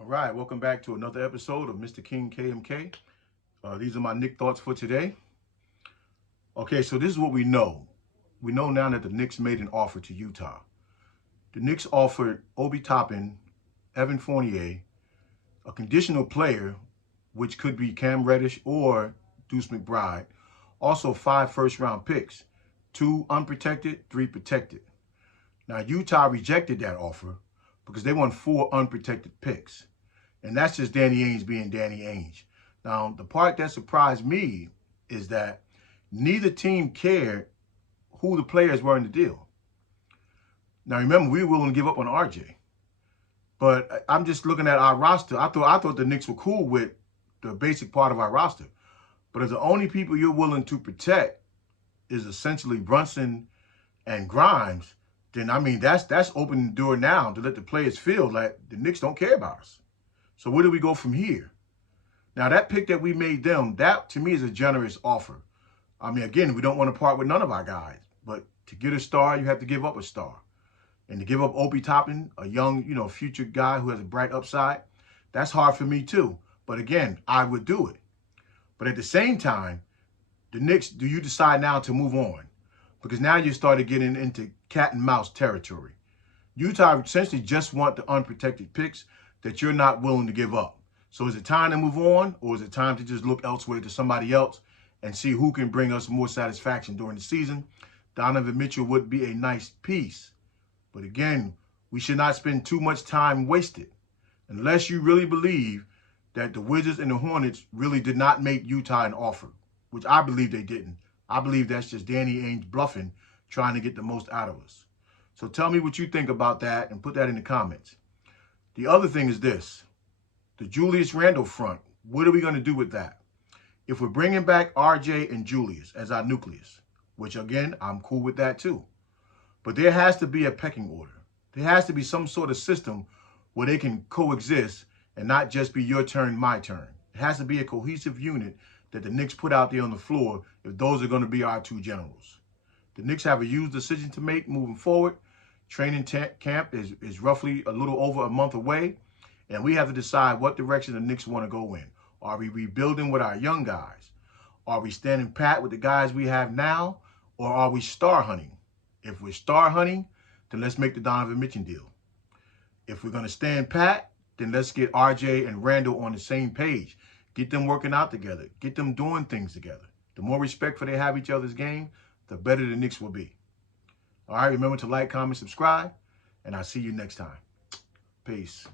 All right, welcome back to another episode of Mr. King KMK. These are my Knick thoughts for today. Okay, so this is what we know. We know now that the Knicks made an offer to Utah. The Knicks offered Obi Toppin, Evan Fournier, a conditional player, which could be Cam Reddish or Deuce McBride, also 5 first-round picks, 2 unprotected, 3 protected. Now, Utah rejected that offer because they want 4 unprotected picks. And that's just Danny Ainge being Danny Ainge. Now, the part that surprised me is that neither team cared who the players were in the deal. Now, remember, we were willing to give up on RJ. But I'm just looking at our roster. I thought the Knicks were cool with the basic part of our roster. But if the only people you're willing to protect is essentially Brunson and Grimes, then, I mean, that's opening the door now to let the players feel like the Knicks don't care about us. So where do we go from here? Now, that pick that we made them, that to me is a generous offer. I mean, again, we don't want to part with none of our guys. But to get a star, you have to give up a star. And to give up Obi Toppin, a young, future guy who has a bright upside, that's hard for me too. But again, I would do it. But at the same time, the Knicks, do you decide now to move on? Because now you started getting into cat and mouse territory. Utah essentially just want the unprotected picks that you're not willing to give up. So is it time to move on, or is it time to just look elsewhere to somebody else and see who can bring us more satisfaction during the season? Donovan Mitchell would be a nice piece. But again, we should not spend too much time wasted. Unless you really believe that the Wizards and the Hornets really did not make Utah an offer, which I believe they didn't. I believe that's just Danny Ainge bluffing, trying to get the most out of us. So tell me what you think about that and put that in the comments. The other thing is this, the Julius Randle front. What are we going to do with that? If we're bringing back RJ and Julius as our nucleus, which again, I'm cool with that too. But there has to be a pecking order. There has to be some sort of system where they can coexist and not just be your turn, my turn. It has to be a cohesive unit that the Knicks put out there on the floor if those are going to be our 2 generals. The Knicks have a huge decision to make moving forward. Training camp is roughly a little over a month away, and we have to decide what direction the Knicks want to go in. Are we rebuilding with our young guys? Are we standing pat with the guys we have now, or are we star hunting? If we're star hunting, then let's make the Donovan Mitchell deal. If we're going to stand pat, then let's get RJ and Randall on the same page. Get them working out together. Get them doing things together. The more respectful they have each other's game, the better the Knicks will be. All right, remember to like, comment, subscribe, and I'll see you next time. Peace.